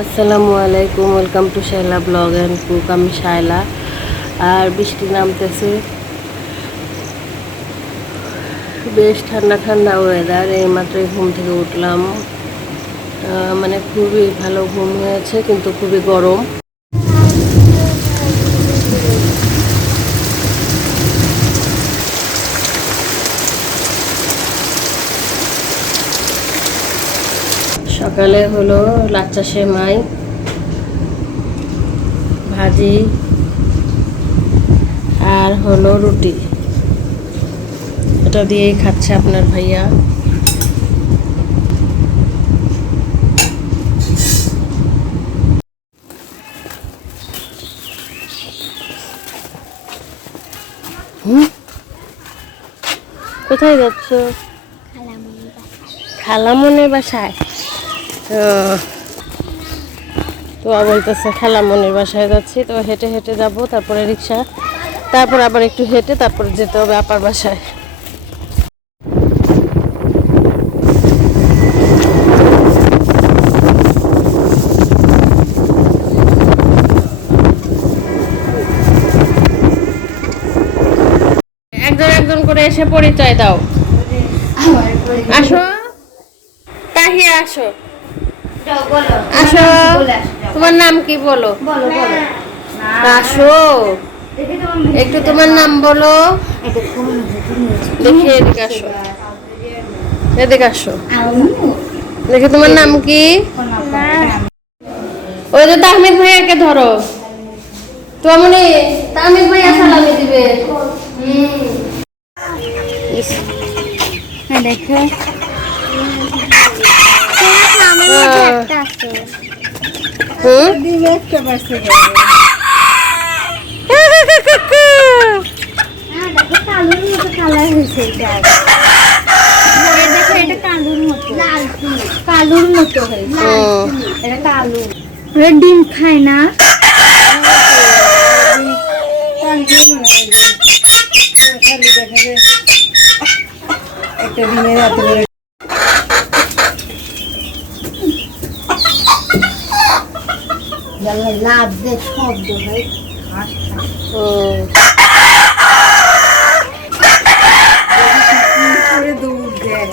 আসসালামু আলাইকুম, welcome to Shaila blog and cook, আমি শাইলা আর বৃষ্টি নামতেছে। বেশ ঠান্ডা ঠান্ডা ওয়েদার এইমাত্রই ঘুম থেকে উঠলাম। মানে খুবই ভালো ঘুম হয়েছে, কিন্তু খুবই গরম। সকালে হলো লাচ্চা সেমাই ভাজি আর হলো রুটি। এটা দিয়েই খাচ্ছে আপনার ভাইয়া? কোথায় যাচ্ছ? খালামনের বাসায়? তো তো বলতেছে খালামনির বাসায় যাচ্ছি। তো হেঁটে হেঁটে যাব, তারপরে রিক্সা। তারপর আবার একটু হেঁটে তারপরে যেতে হবে আপার বাসায়। একজন একজন করে এসে পরিচয় দাও। আসো তাহিয়া আসো। আসো। তোমার নাম কি বলো? আসো। একটু তোমার নাম বলো। দেখি এদিকে আসো। এদিকে আসো। দেখি তোমার নাম কি? ওই যে তাহমিদ ভাইয়াকে ধরো। তোমার তাহমিদ ভাইয়া সালামি দিবে। দেখো আহ, হুম কালুর মতো হয়েছে এটা কালু ডিম খায় না লাভ যে শব্দ হয় হুম। সরে দৌড় দেয়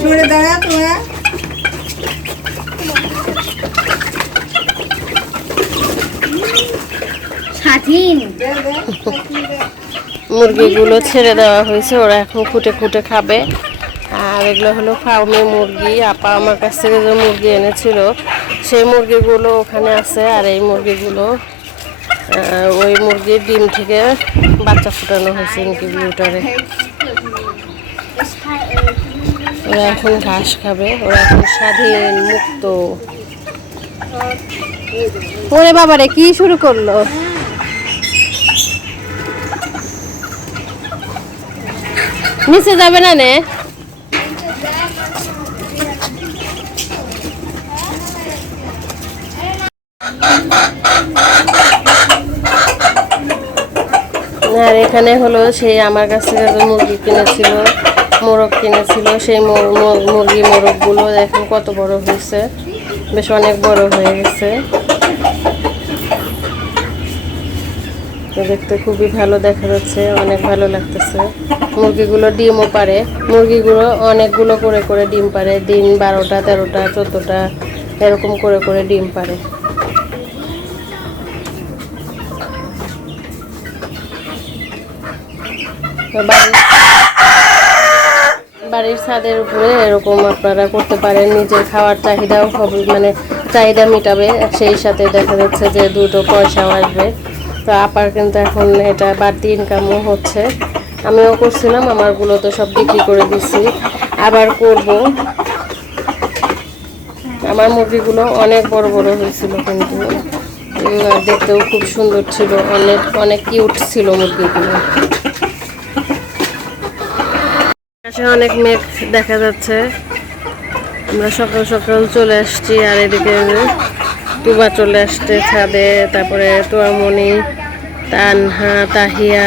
সরে দাঁড়া তোরা। মুরগিগুলো ছেড়ে দেওয়া হয়েছে ওরা এখন খুঁটে খুঁটে খাবে। আর এগুলো হলো ফার্মে মুরগি। আপা আমার কাছ থেকে যে মুরগি এনেছিল সেই মুরগিগুলো ওখানে আছে আর এই মুরগিগুলো ওই মুরগির ডিম থেকে বাচ্চা ফুটানো হয়েছে ইনকিউবেটরে। ওরা এখন ঘাস খাবে, ওরা এখন স্বাধীন, মুক্ত। ওরে বাবারে কি শুরু করল? নিচে যাবে না নে? আর এখানে হলো সেই আমার কাছ থেকে মুরগি কিনেছিল, মোরগ কিনেছিল, সেই মোর- মোর- মুরগি মোরগগুলো দেখেন কত বড় হয়েছে। বেশ অনেক বড় হয়ে গেছে। দেখতে খুবই ভালো দেখা যাচ্ছে, অনেক ভালো লাগতেছে। মুরগিগুলো ডিমও পারে। মুরগিগুলো অনেকগুলো করে করে ডিম পারে। দিন বারোটা, তেরোটা, চোদ্দোটা, এরকম করে করে ডিম পারে। বাড়ির ছাদের উপরে এরকম আপনারা করতে পারেন, নিজের খাওয়ার চাহিদাও হবে মানে চাহিদা মেটাবে। সেই সাথে দেখা যাচ্ছে যে দুটো পয়সাও আসবে। তো আপার কিন্তু এখন এটা বাড়তি ইনকামও হচ্ছে। আমিও করছিলাম, আমারগুলো তো সব বিক্রি করে দিচ্ছি। আবার করব। আমার মুরগিগুলো অনেক বড় বড় হয়েছিল কিন্তু দেখতেও খুব সুন্দর ছিল। অনেক অনেক কিউট ছিল মুরগিগুলো। আকাশে অনেক মেঘ দেখা যাচ্ছে। আমরা সকাল সকাল চলে আসছি আর এদিকে তুবা চলে আসছে ছাদে, তারপরে তোয়ামণি তানহা, তাহিয়া।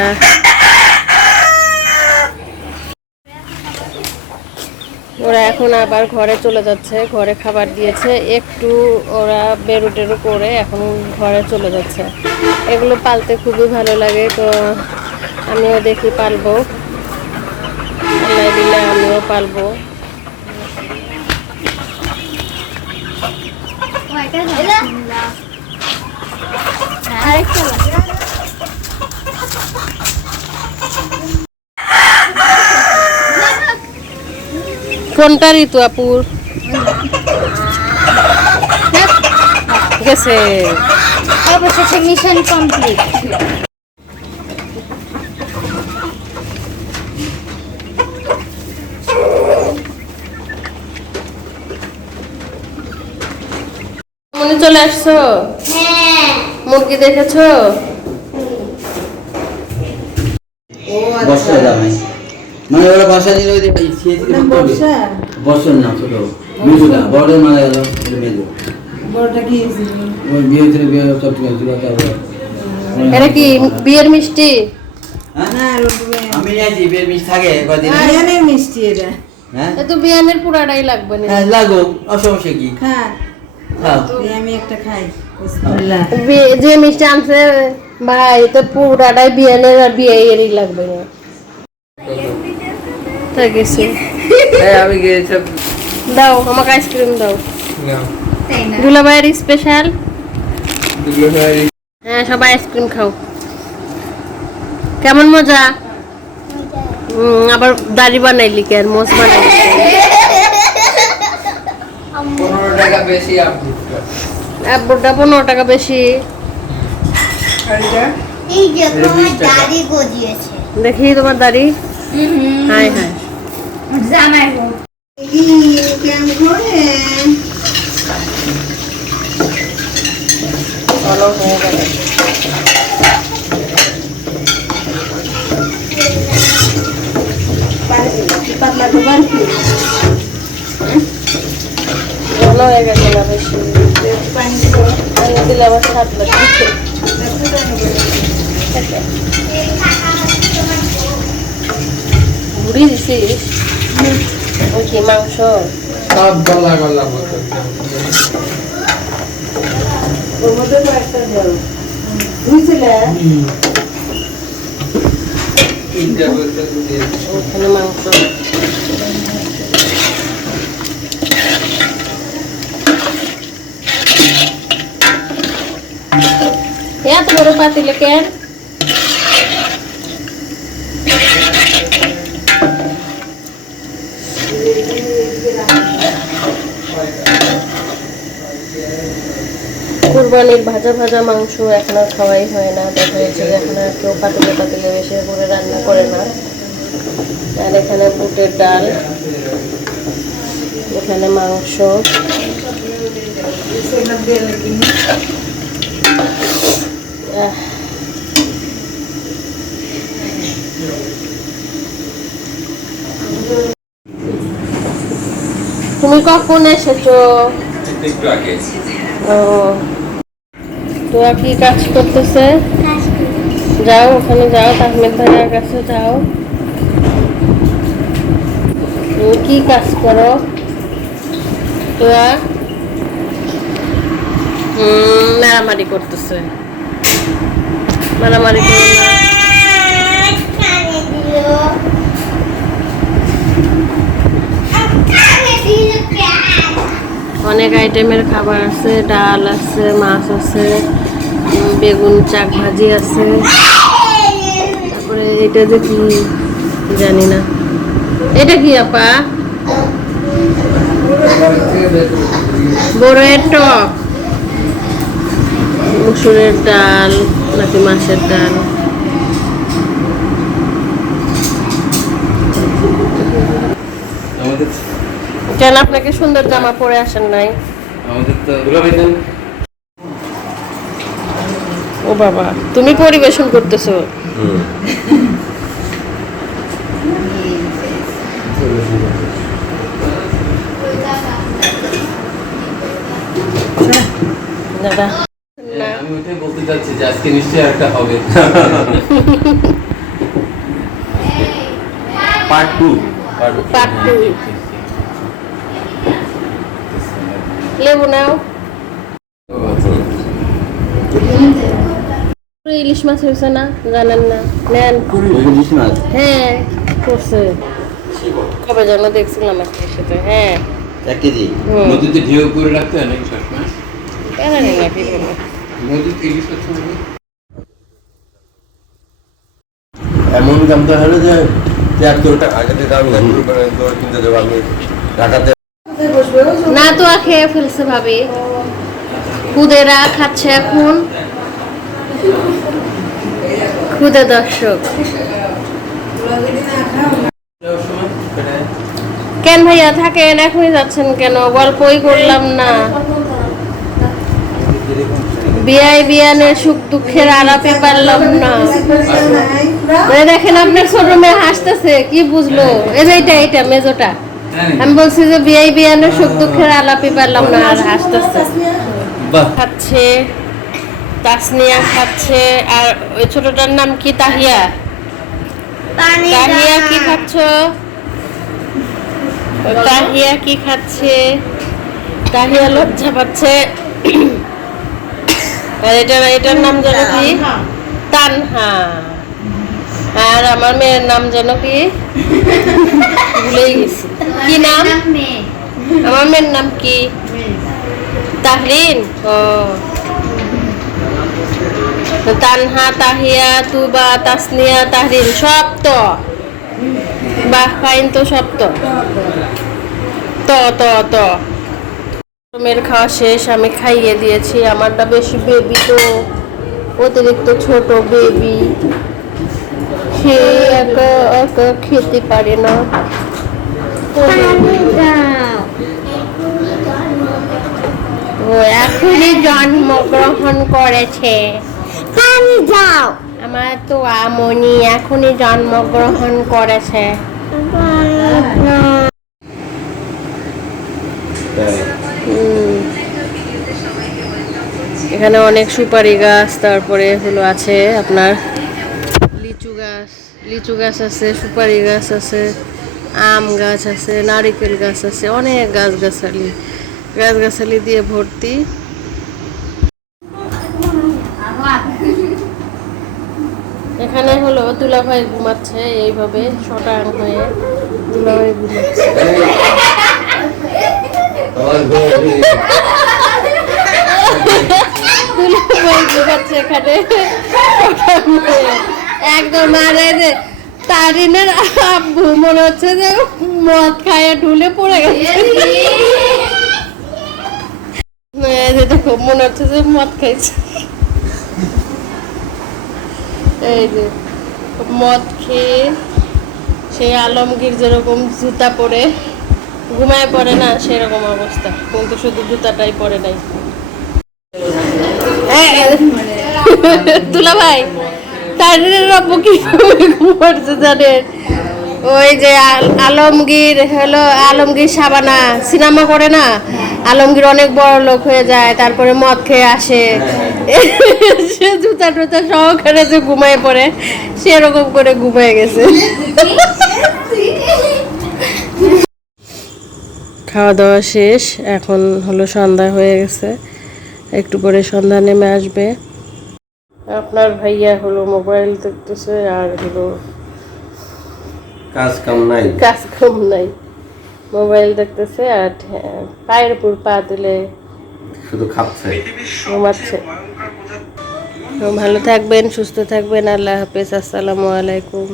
ওরা এখন আবার ঘরে চলে যাচ্ছে, ঘরে খাবার দিয়েছে। একটু ওরা বেরু টেরু করে এখন ঘরে চলে যাচ্ছে। এগুলো পালতে খুবই ভালো লাগে, তো আমিও দেখি পালবো। পালবো। কোনটা ঋতু আপুর। গেছে। মিশন কমপ্লিট মনে চলে আসছো? হ্যাঁ। মুরগি দেখেছ? বর্ষা আচ্ছা মানে ওরা বর্ষা দিলে ওই যে ছিঁড়ে ছিঁড়ে নাম করবে। বর্ষা? না ছোট। মেজুটা। বড়দের মারা গেল মেজু। বড়টা কি ওই বিয়ে ছিল বিয়ে চট্টগ্রাম ছিল তারপর এটা কি বিয়ের মিষ্টি? হ্যাঁ? আমি বিয়ের মিস থাকে কদিন। মিষ্টি এটা। হ্যাঁ? এ তো বিয়ানের পুরাটাই লাগবে না। হ্যাঁ লাগুক অসমস্যা কি? আমি একটা খাই। যে মিষ্টি আনছে ভাই তো পুরাটাই বিয়ানের আর বিয়েরই লাগবে না। গেছে। আমি গিয়েছিলাম। দাও আমাকে আইসক্রিম দাও। স্পেশাল হ্যাঁ সবাই আইসক্রিম খাও। কেমন মজা? আবার দাড়ি বানাইলি কেন মোজ বানাইলি কেন? পনেরো টাকা বেশি পনেরো টাকা দেখি তোমার দাড়ি। হ্যাঁ হ্যাঁ জামাই ভালো হয়ে গেল দিলে আবার সাত লাগছে ঘুরি দিছিস ওই কি মাংস সব গলা গলা বলতে ওর মধ্যে তো একটা জল বুঝছিলে ওখানে মাংস এত বড় পাতিলে কেন? কুরবানির ভাজা ভাজা মাংস এখন আর খাওয়াই হয় না। দেখা যাচ্ছে এখন আর কেউ পাতিলে পাতিলে বেশি করে রান্না করে না। আর এখানে বুটের ডাল, এখানে মাংস। তুমি কখন এসেছ? একটু আগে ও। তো কি কাজ করতেছে? যাও ওখানে যাও তাহমিদ ভাইয়ার কাছে যাও। তুমি কি কাজ করো? তোরা? মারামারি করতেছে। মারামারি করো অনেক আইটেমের খাবার আছে, ডাল আছে, মাছ আছে, বেগুন, চাক ভাজি আছে। তারপরে এটা যে কি জানি না। এটা কি আপা? বড়ের টক। মুসুরের ডাল নাকি মাছের ডাল? কেন আপনাকে সুন্দর জামা পরে আসেন নাই। আমাদের তো দুলাভাই ও বাবা তুমি পরিবেশন করতেছো। দাদা। না আমি ওইটাই বলতে চাচ্ছি যে আজকে নিশ্চয়ই একটা হবে। পার্ট টু পার্ট টু লেবু নাও। ইলিশ মাছ হয়েছে না? জানেন না। নেন। ইলিশ মাছ? হ্যাঁ করছে। কবে যেন দেখছিলাম একটা সাথে হ্যাঁ। এক কেজি? নদীতে ঢেউ করে রাখতে হয় নাকি সবসময়? জানি না কি এমন জানতে হবে যে কিনতে যাব আমি না তো খেয়ে ফেলছে ভাবি। খুদেরা খাচ্ছে এখন। খুদে দর্শক। কেন ভাইয়া থাকেন? এখনই যাচ্ছেন কেন? গল্পই করলাম না। বিয়াই বিয়ানের সুখ দুঃখের আলাপে পারলাম না। এই দেখেন আপনার ছোট মেয়ে হাসতেছে কি বুঝলো? এই যে এটা এটা মেজোটা। হ্যাঁ। আমি বলছি যে বিয়াই বিয়ানের সুখ দুঃখের আলাপে পারলাম না আর হাসতেছে। বাহ। খাচ্ছে তাসনিয়া খাচ্ছে আর ওই ছোটটার নাম কি তাহিয়া? তাহিয়া কি খাচ্ছ? তাহিয়া কি খাচ্ছে? তাহিয়া লজ্জা পাচ্ছে। আর এটা এটার নাম যেন কি? তানহা। আর আমার মেয়ের নাম যেন কি? ভুলেই গেছি। কি নাম? আমার মেয়ের নাম কি? তাহরিন? ও। তানহা তাহিয়া তুবা তাসনিয়া তাহরিন সব তো। বাহ ফাইন তো সব তো। তো তো তো। মেয়ের খাওয়া শেষ আমি খাইয়ে দিয়েছি। আমারটা বেশি বেবি তো অতিরিক্ত ছোট বেবি সে একা একা খেতে পারে না। ও এখনই জন্মগ্রহণ করেছে। পানি যাও আমার তো আমনি এখনই জন্মগ্রহণ করেছে। হুম। এখানে অনেক সুপারি গাছ, তারপরে হলো আছে আপনার লিচু গাছ লিচু গাছ আছে, সুপারি গাছ আছে, আম গাছ আছে, নারিকেল গাছ আছে, অনেক গাছ গাছালি গাছ গাছালি দিয়ে ভর্তি। এখানে হলো দুলাভাই ঘুমাচ্ছে, এইভাবে শটাং হয়ে দুলাভাই ঘুমাচ্ছে আমার ঘরে দুলাভাই ঘুমাচ্ছে এখানে শটাং হয়ে। একদম তারিনের আব্বু, মনে হচ্ছে যে মদ খায় ঢুলে পড়ে গেছে। দেখো, মনে হচ্ছে যে মদ খাইছে। এই যে মদ খেয়ে সেই আলমগীর যেরকম জুতা পরে ঘুমায় পড়ে না সেরকম অবস্থা। কিন্তু শুধু জুতাটাই পরে নাই। তুলা ভাই তাদের আব্বু কি ঘুমাচ্ছে জানেন? ওই যে আলমগীর হলো আলমগীর সাবানা সিনেমা করে না? আলমগীর অনেক বড় লোক হয়ে যায় তারপরে মদ খেয়ে আসে। সে জুতা টুতা সহকারে যে ঘুমায় পড়ে সেরকম করে ঘুমায় গেছে। খাওয়া দাওয়া শেষ। এখন হলো সন্ধ্যা হয়ে গেছে। একটু পরে সন্ধ্যা নেমে আসবে। আপনার ভাইয়া হলো মোবাইল দেখতেছে আর হলো কাজ কাম নাই। কাজ কম নাই। মোবাইল দেখতেছে আর পায়ের উপর পা তুলে শুধু খাচ্ছে। ঘুমাচ্ছে। ভালো থাকবেন সুস্থ থাকবেন। আল্লাহ হাফেজ। আসসালামু আলাইকুম।